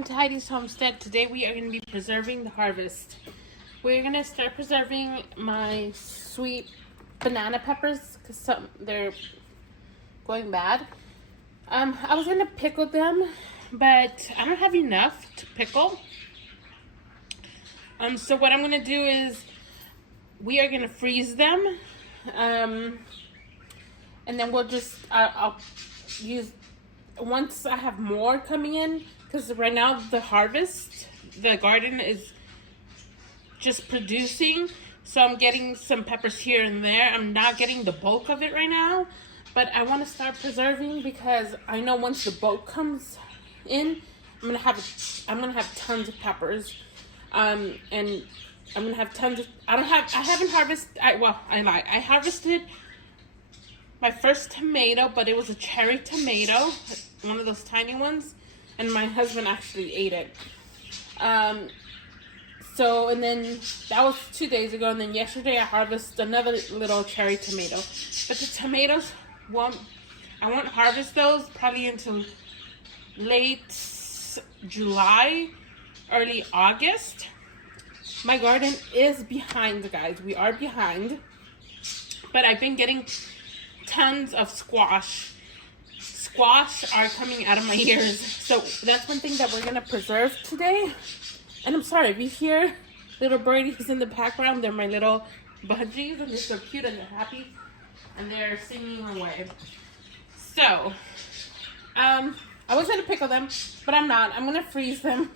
welcome to Heidi's Homestead. Today we are going to be preserving the harvest. We're going to start preserving my sweet banana peppers because they're going bad. I was going to pickle them, but I don't have enough to pickle. So what I'm going to do is we are going to freeze them. And then we'll just, I'll use, once I have more coming in, because right now the garden is just producing. So I'm getting some peppers here and there. I'm not getting the bulk of it right now, but I want to start preserving because I know once the bulk comes in, I'm gonna have tons of peppers, and I'm gonna have tons of. I haven't harvested. I lied. I harvested my first tomato, but it was a cherry tomato, one of those tiny ones, and my husband actually ate it. So, and then that was 2 days ago, and then yesterday I harvested another little cherry tomato. But the tomatoes, I won't harvest those probably until late July, early August. My garden is behind, guys. We are behind, but I've been getting tons of squash. Squash are coming out of my ears. So that's one thing that we're gonna preserve today. And I'm sorry if you hear little birdies in the background. They're my little budgies, and they're so cute and they're happy and they're singing away. So I was gonna pickle them, but I'm not. I'm gonna freeze them.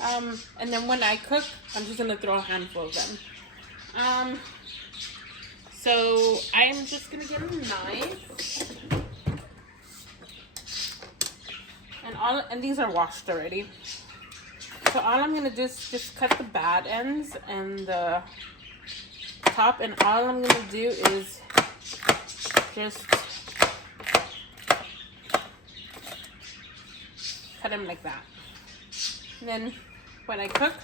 And then when I cook, I'm just gonna throw a handful of them. So I am just gonna get a knife, and these are washed already. So all I'm gonna do is just cut the bad ends and the top, and all I'm gonna do is just cut them like that. And then when I cook,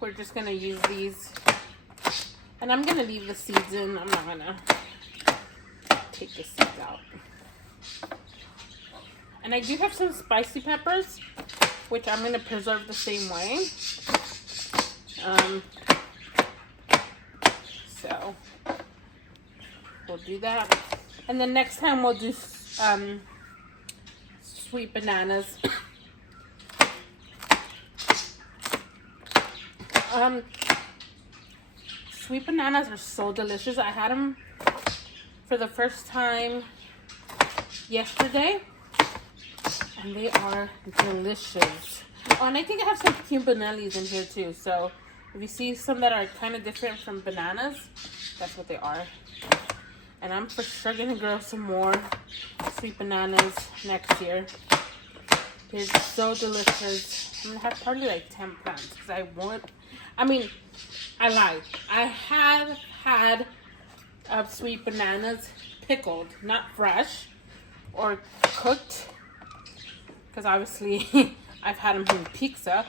we're just gonna use these. And I'm gonna leave the seeds in. I'm not gonna take the seeds out. And I do have some spicy peppers, which I'm gonna preserve the same way. So we'll do that. And then next time we'll do sweet bananas. Sweet bananas are so delicious. I had them for the first time yesterday, and they are delicious. Oh, and I think I have some cubanellis in here too. So if you see some that are kind of different from bananas, that's what they are. And I'm for sure gonna grow some more sweet bananas next year. They're so delicious. I'm gonna have probably like 10 plants because I lied. I have had sweet bananas pickled, not fresh or cooked, because obviously I've had them in pizza,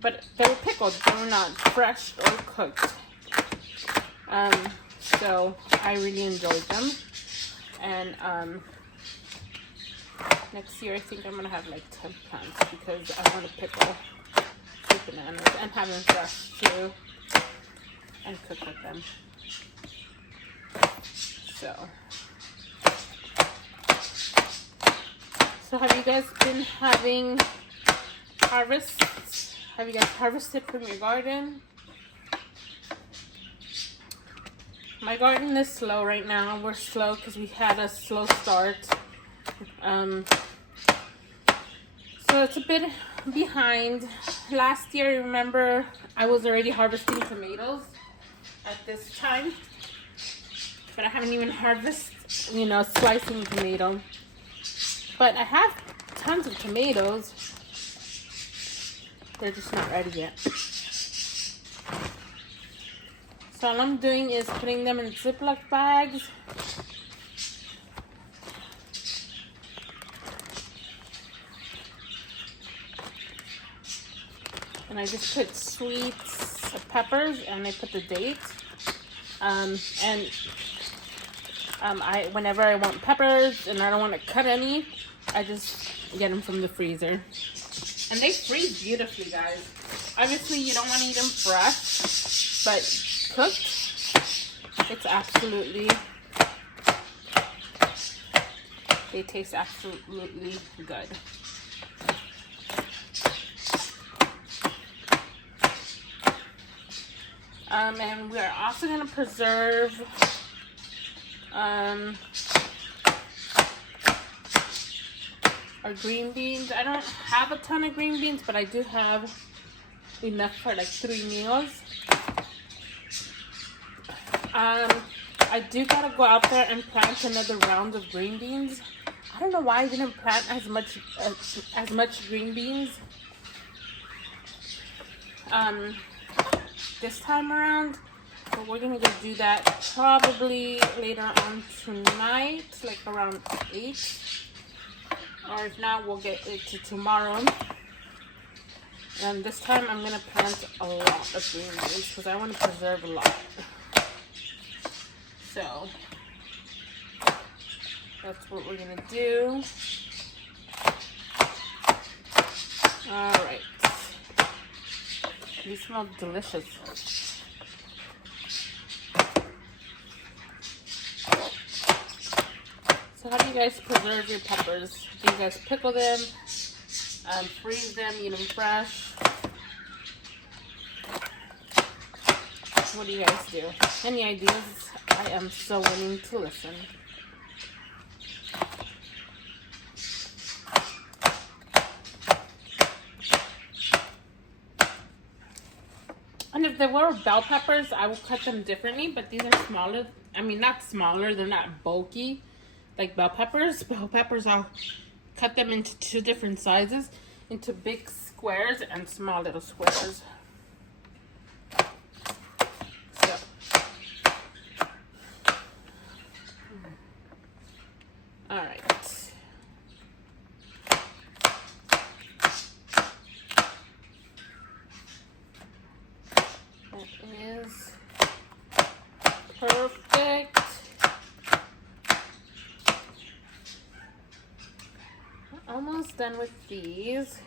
but they were pickled. They were not fresh or cooked. So I really enjoyed them. And next year I think I'm gonna have like 10 plants because I want to pickle sweet bananas and have them fresh too, and cook with them. So have you guys been having harvests? Have you guys harvested from your garden? My garden is slow right now. We're slow because we had a slow start. So it's a bit behind. Last year, remember, I was already harvesting tomatoes at this time, but I haven't even harvested, slicing tomato. But I have tons of tomatoes. They're just not ready yet. So all I'm doing is putting them in Ziploc bags. And I just put sweet peppers, and I put the dates. Whenever I want peppers and I don't want to cut any, I just get them from the freezer. And they freeze beautifully, guys. Obviously, you don't want to eat them fresh, but cooked, it's absolutely, they taste absolutely good. And we're also going to preserve our green beans. I don't have a ton of green beans, but I do have enough for like 3 meals. I do gotta go out there and plant another round of green beans. I don't know why I didn't plant as much green beans this time around, but we're gonna go do that probably later on tonight, like around 8, or if not, we'll get it to tomorrow. And this time I'm gonna plant a lot of green beans because I want to preserve a lot. So that's what we're gonna do. All right. These smell delicious. So how do you guys preserve your peppers? Do you guys pickle them, freeze them, eat them fresh? What do you guys do? Any ideas? I am so willing to listen. And if they were bell peppers, I would cut them differently, but these are smaller. I mean, not smaller, they're not bulky like bell peppers. Bell peppers, I'll cut them into 2 different sizes, into big squares and small little squares. So, all right. Is perfect. We're almost done with these.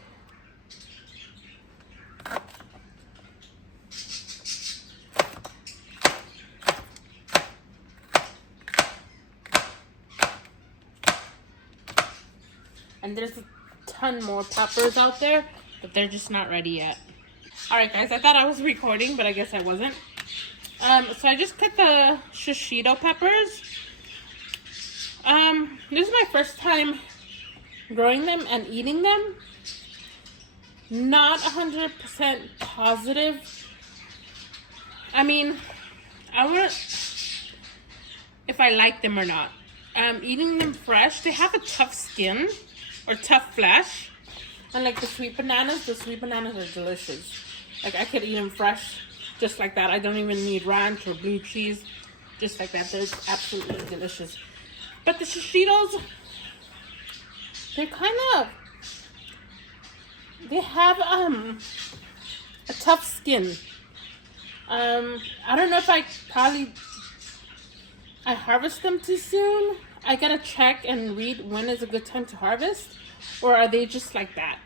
And there's a ton more peppers out there, but they're just not ready yet. Alright guys, I thought I was recording, but I guess I wasn't. So I just cut the Shishito peppers. This is my first time growing them and eating them. Not 100% positive. I mean, I wonder if I like them or not. Eating them fresh, they have a tough skin or tough flesh. Unlike the sweet bananas are delicious. Like, I could eat them fresh, just like that. I don't even need ranch or blue cheese. Just like that. They're absolutely delicious. But the Shishitos, they're kind of, they have a tough skin. I don't know if I harvest them too soon. I gotta check and read when is a good time to harvest. Or are they just like that?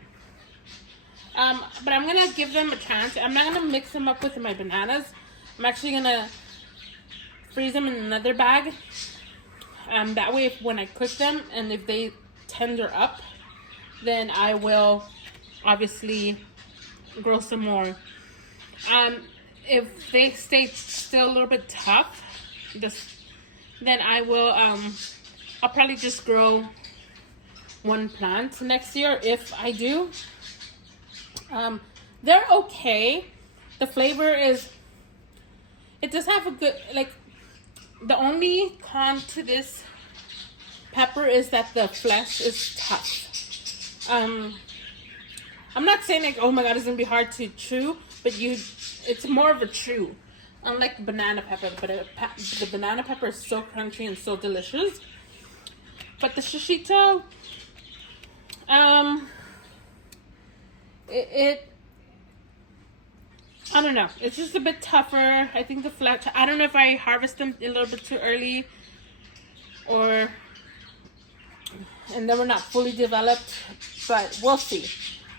But I'm going to give them a chance. I'm not going to mix them up with my bananas. I'm actually going to freeze them in another bag. That way, when I cook them and if they tender up, then I will obviously grow some more. If they stay still a little bit tough, then I will, I'll probably just grow 1 plant next year if I do. They're okay. The flavor is, it does have a good, like, the only con to this pepper is that the flesh is tough. I'm not saying like, oh my god, it's gonna be hard to chew, but it's more of a chew. Unlike banana pepper, but the banana pepper is so crunchy and so delicious. But the Shishito, I don't know. It's just a bit tougher. I think the flesh, I don't know if I harvest them a little bit too early or and then we're not fully developed, but we'll see.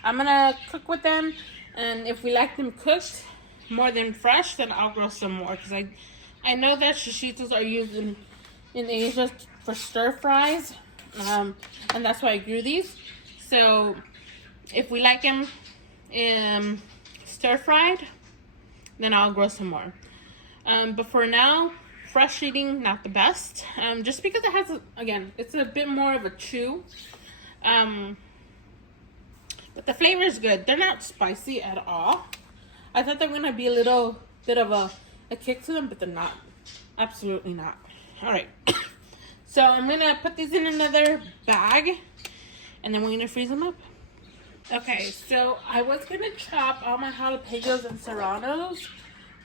I'm gonna cook with them, and if we like them cooked more than fresh, then I'll grow some more, because I know that shishitos are used in Asia for stir fries, and that's why I grew these. So if we like them stir fried, then I'll grow some more. But for now, fresh eating, not the best. Just because it has, again, it's a bit more of a chew. But the flavor is good. They're not spicy at all. I thought they were gonna be a little bit of a kick to them, but they're not. Absolutely not. All right. So I'm gonna put these in another bag, and then we're gonna freeze them up. Okay, so I was gonna chop all my jalapenos and serranos,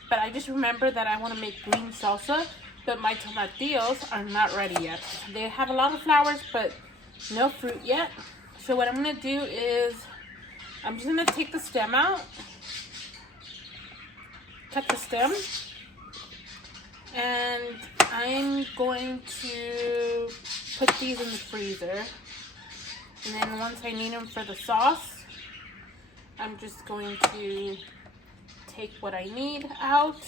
but I just remembered that I want to make green salsa, but my tomatillos are not ready yet. They have a lot of flowers, but no fruit yet. So what I'm gonna do is I'm just gonna take the stem out, cut the stem, and I'm going to put these in the freezer. And then once I need them for the sauce, I'm just going to take what I need out,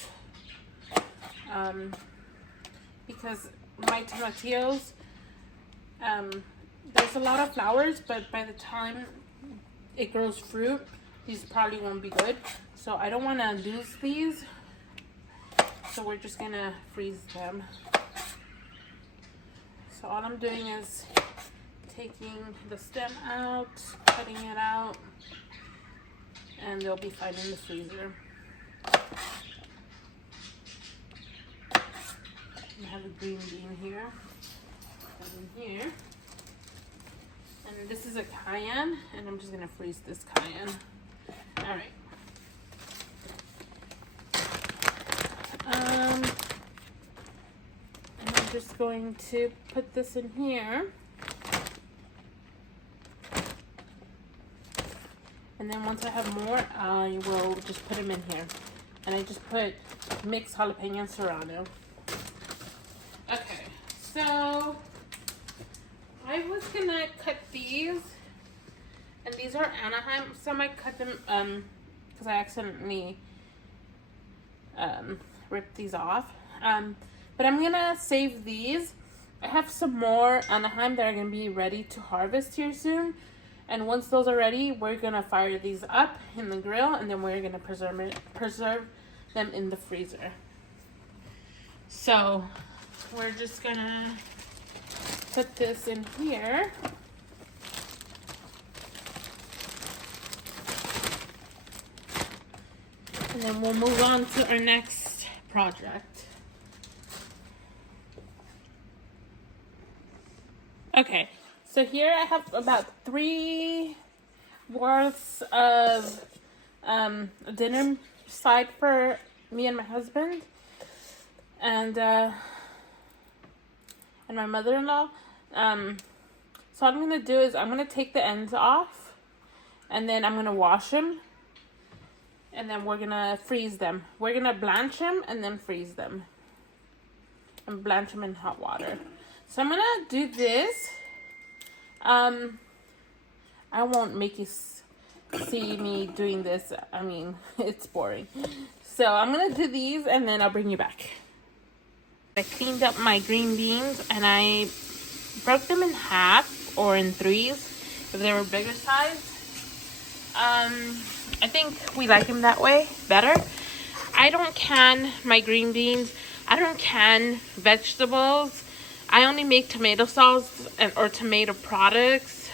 because my tomatillos, there's a lot of flowers, but by the time it grows fruit, these probably won't be good. So I don't want to lose these. So we're just gonna freeze them. So all I'm doing is taking the stem out, cutting it out, and they'll be fine in the freezer. I have a green bean here, and in here. And this is a cayenne, and I'm just gonna freeze this cayenne. All right. And I'm just going to put this in here. And then once I have more, I will just put them in here. And I just put mixed jalapeno and serrano. Okay, so I was gonna cut these, and these are Anaheim. Some I cut them because I accidentally ripped these off. But I'm gonna save these. I have some more Anaheim that are gonna be ready to harvest here soon. And once those are ready, we're gonna fire these up in the grill, and then we're gonna preserve them in the freezer. So we're just gonna put this in here. And then we'll move on to our next project. Okay, so here I have about 3 worths of a dinner side for me and my husband, and my mother-in-law. So what I'm gonna do is I'm gonna take the ends off, and then I'm gonna wash them, and then we're gonna freeze them. We're gonna blanch them and then freeze them, and blanch them in hot water. So I'm gonna do this. I won't make you see me doing this. I mean, it's boring. So I'm gonna do these, and then I'll bring you back. I cleaned up my green beans, and I broke them in half or in 3s if they were bigger size. I think we like them that way better. I don't can my green beans. I don't can vegetables. I only make tomato sauce or tomato products.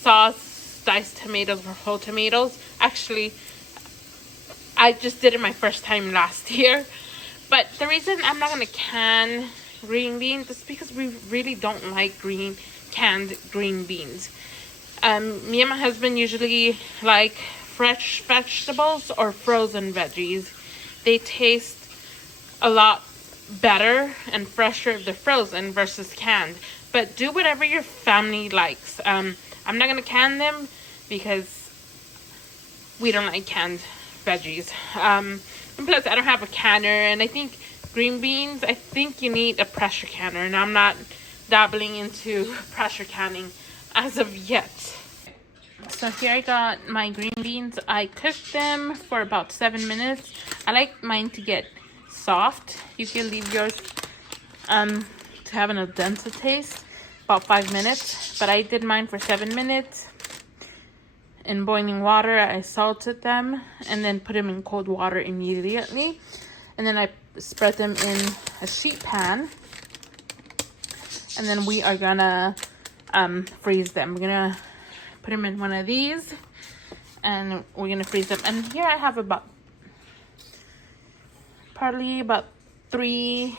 Sauce, diced tomatoes, or whole tomatoes. Actually, I just did it my first time last year. But the reason I'm not going to can green beans is because we really don't like canned green beans. Me and my husband usually like fresh vegetables or frozen veggies. They taste a lot better and fresher if they're frozen versus canned. But do whatever your family likes. I'm not going to can them because we don't like canned veggies. And plus, I don't have a canner, and I think green beans, I think you need a pressure canner, and I'm not dabbling into pressure canning as of yet. So here I got my green beans. I cooked them for about 7 minutes. I like mine to get soft. You can leave yours to have an al dente taste, about 5 minutes. But I did mine for 7 minutes. In boiling water, I salted them and then put them in cold water immediately. And then I spread them in a sheet pan. And then we are gonna freeze them. We're gonna put them in one of these and we're gonna freeze them. And here I have probably about 3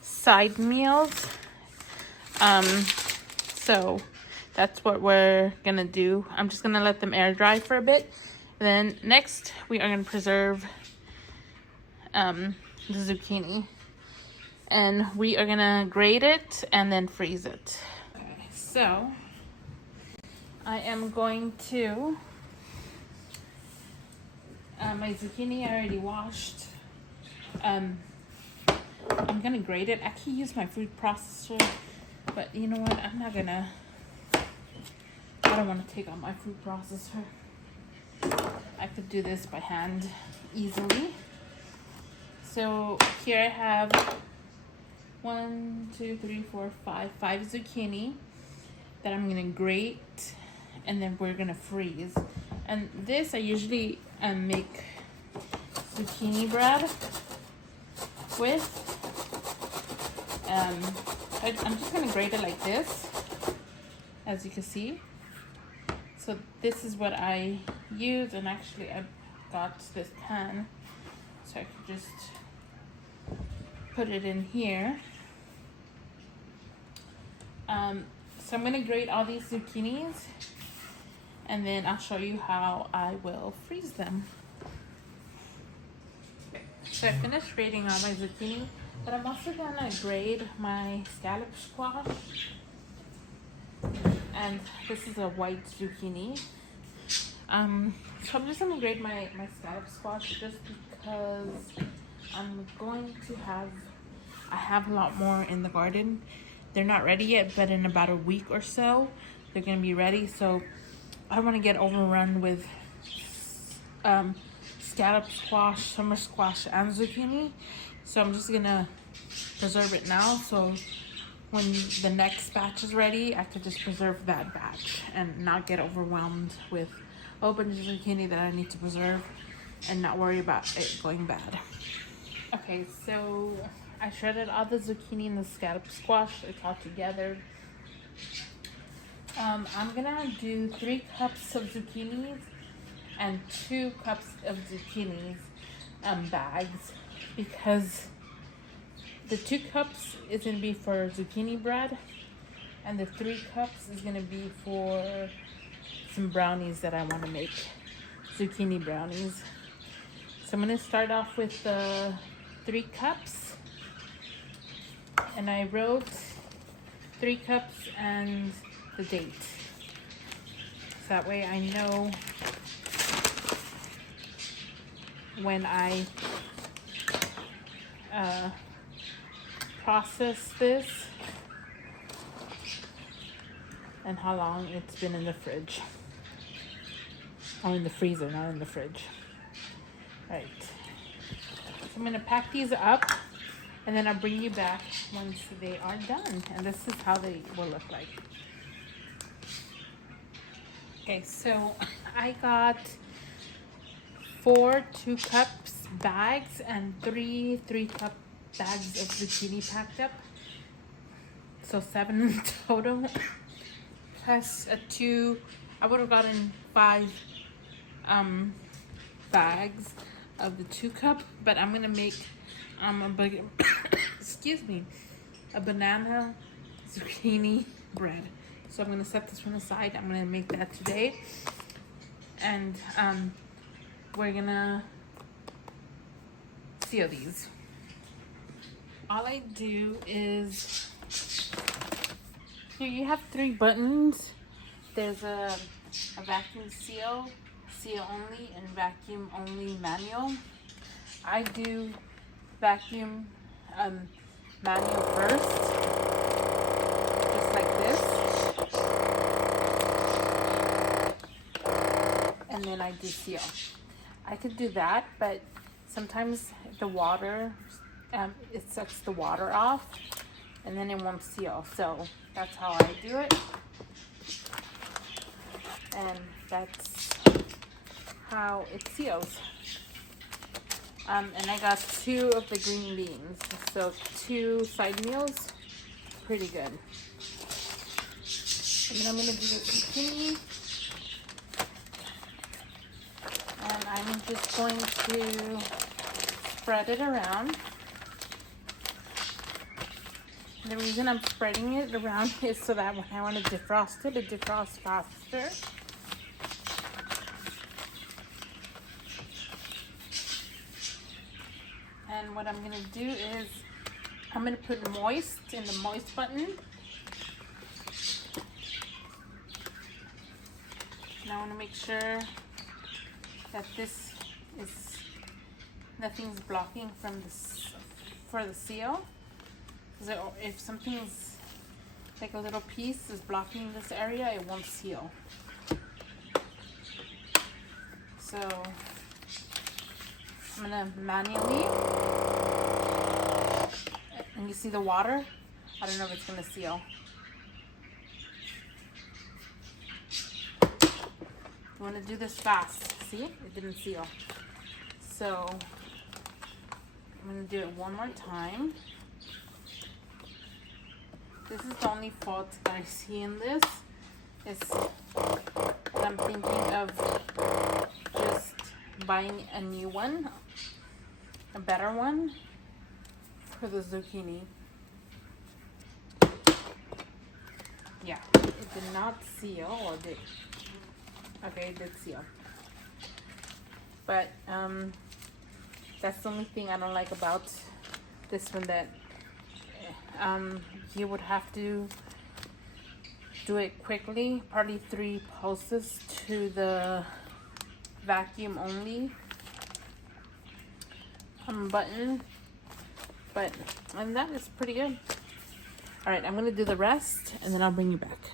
side meals. So that's what we're gonna do. I'm just gonna let them air dry for a bit. Then next we are gonna preserve the zucchini, and we are gonna grate it and then freeze it. Okay, so I am going to my zucchini I already washed. I'm gonna grate it. I can use my food processor, but you know what, I don't want to take out my food processor. I could do this by hand easily. So here I have 5 zucchini that I'm gonna grate, and then we're gonna freeze. And this I usually make zucchini bread with. I'm just gonna grate it like this, as you can see. So this is what I use, and actually I got this pan, so I could just put it in here. So I'm gonna grate all these zucchinis, and then I'll show you how I will freeze them. So I finished grating all my zucchini, but I'm also gonna grate my scallop squash. And this is a white zucchini. So I'm just gonna grate my scallop squash just because I have a lot more in the garden. They're not ready yet, but in about a week or so, they're gonna be ready. So I don't wanna get overrun with scallop squash, summer squash, and zucchini. So I'm just gonna preserve it now, so when the next batch is ready, I could just preserve that batch and not get overwhelmed with a whole bunch of zucchini that I need to preserve and not worry about it going bad. Okay, so I shredded all the zucchini and the scallop squash. It's all together. I'm gonna do 3 cups of zucchinis and 2 cups of zucchinis bags, because the 2 cups is gonna be for zucchini bread, and the 3 cups is gonna be for some brownies that I want to make, zucchini brownies. So I'm gonna start off with the 3 cups, and I wrote 3 cups and the date, so that way I know when I process this and how long it's been in the fridge, or in the freezer, not in the fridge. Right, so I'm gonna pack these up, and then I'll bring you back once they are done, and this is how they will look like. Okay, so I got 4 2 cups bags and 3 3-cup bags of zucchini packed up, so 7 in total, plus a 2. I would have gotten 5 bags of the 2 cup, but I'm gonna make a banana zucchini bread. So I'm gonna set this one aside. I'm gonna make that today, and we're gonna seal these. All I do is, here you have 3 buttons. There's a vacuum seal only, and vacuum only manual. I do vacuum manual first, like this. And then I deseal. I could do that, but sometimes the water, it sucks the water off and then it won't seal. So that's how I do it. And that's how it seals. And I got 2 of the green beans. So 2 side meals, pretty good. And then I'm gonna do the zucchini. And I'm just going to spread it around. The reason I'm spreading it around is so that when I want to defrost it, it defrosts faster. And what I'm going to do is I'm going to put moist in the moist button. And I want to make sure that this is, nothing's blocking from this for the seal. Because if something's like a little piece is blocking this area, it won't seal. So I'm gonna manually, and you see the water? I don't know if it's gonna seal. You wanna do this fast. See, it didn't seal. So I'm gonna do it one more time. This is the only fault that I see in this, is that I'm thinking of just buying a new one, a better one for the zucchini. Yeah, it did not seal, or did, okay, it did seal. But that's the only thing I don't like about this one, that you would have to do it quickly, probably 3 pulses to the vacuum only button. But and that is pretty good. All right, I'm gonna do the rest and then I'll bring you back.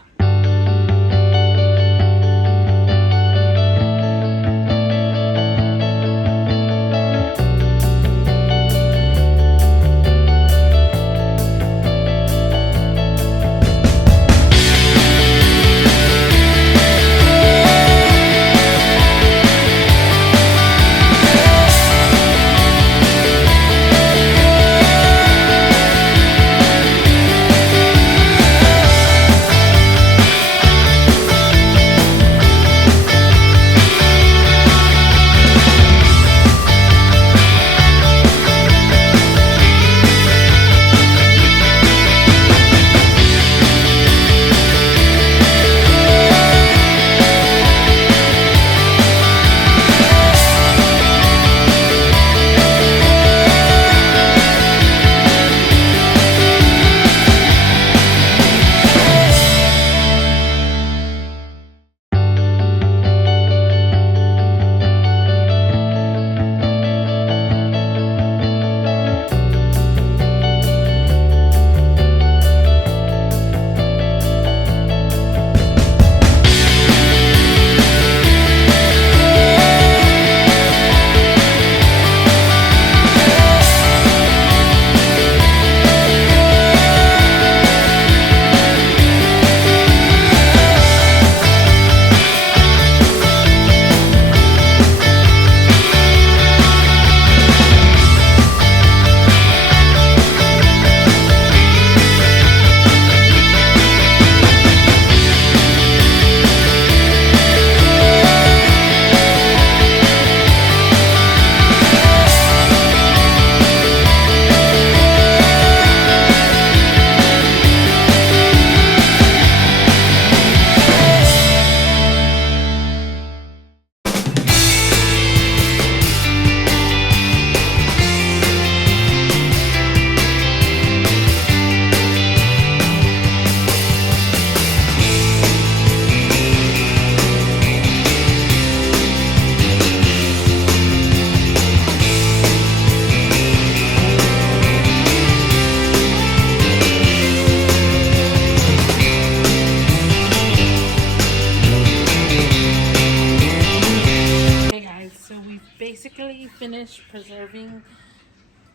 basically finished preserving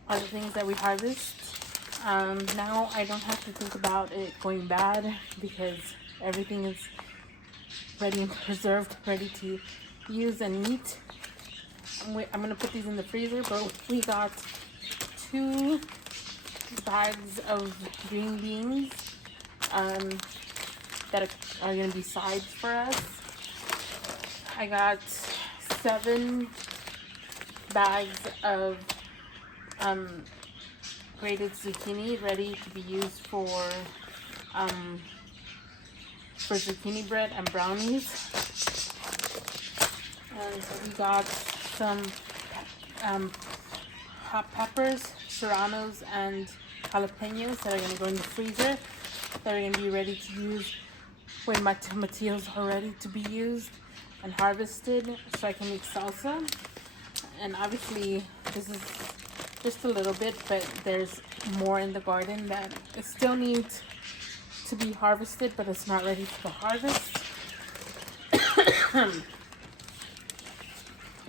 all the things that we harvest. Now I don't have to think about it going bad because everything is ready and preserved, ready to use and eat. I'm gonna put these in the freezer, but we got 2 bags of green beans that are gonna be sides for us. I got 7 bags of grated zucchini ready to be used for zucchini bread and brownies. And we got some hot peppers, serranos, and jalapenos that are going to go in the freezer, that are going to be ready to use when my tomatillos are ready to be used and harvested, so I can make salsa. And obviously this is just a little bit, but there's more in the garden that it still needs to be harvested, but it's not ready for the harvest.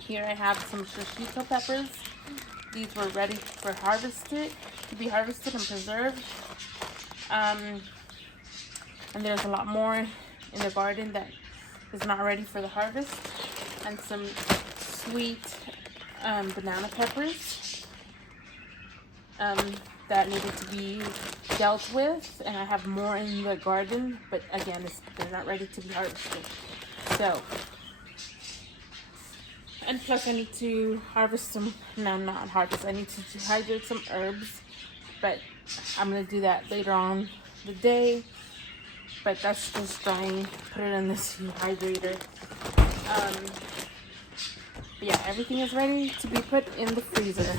Here I have some shishito peppers. These were ready for to be harvested and preserved. And there's a lot more in the garden that is not ready for the harvest. And some sweet banana peppers that needed to be dealt with. And I have more in the garden, but again, they're not ready to be harvested. So, and plus I need to harvest some, no, not harvest, I need to dehydrate some herbs, but I'm going to do that later on the day. But that's just drying, put it in this dehydrator. But yeah, everything is ready to be put in the freezer.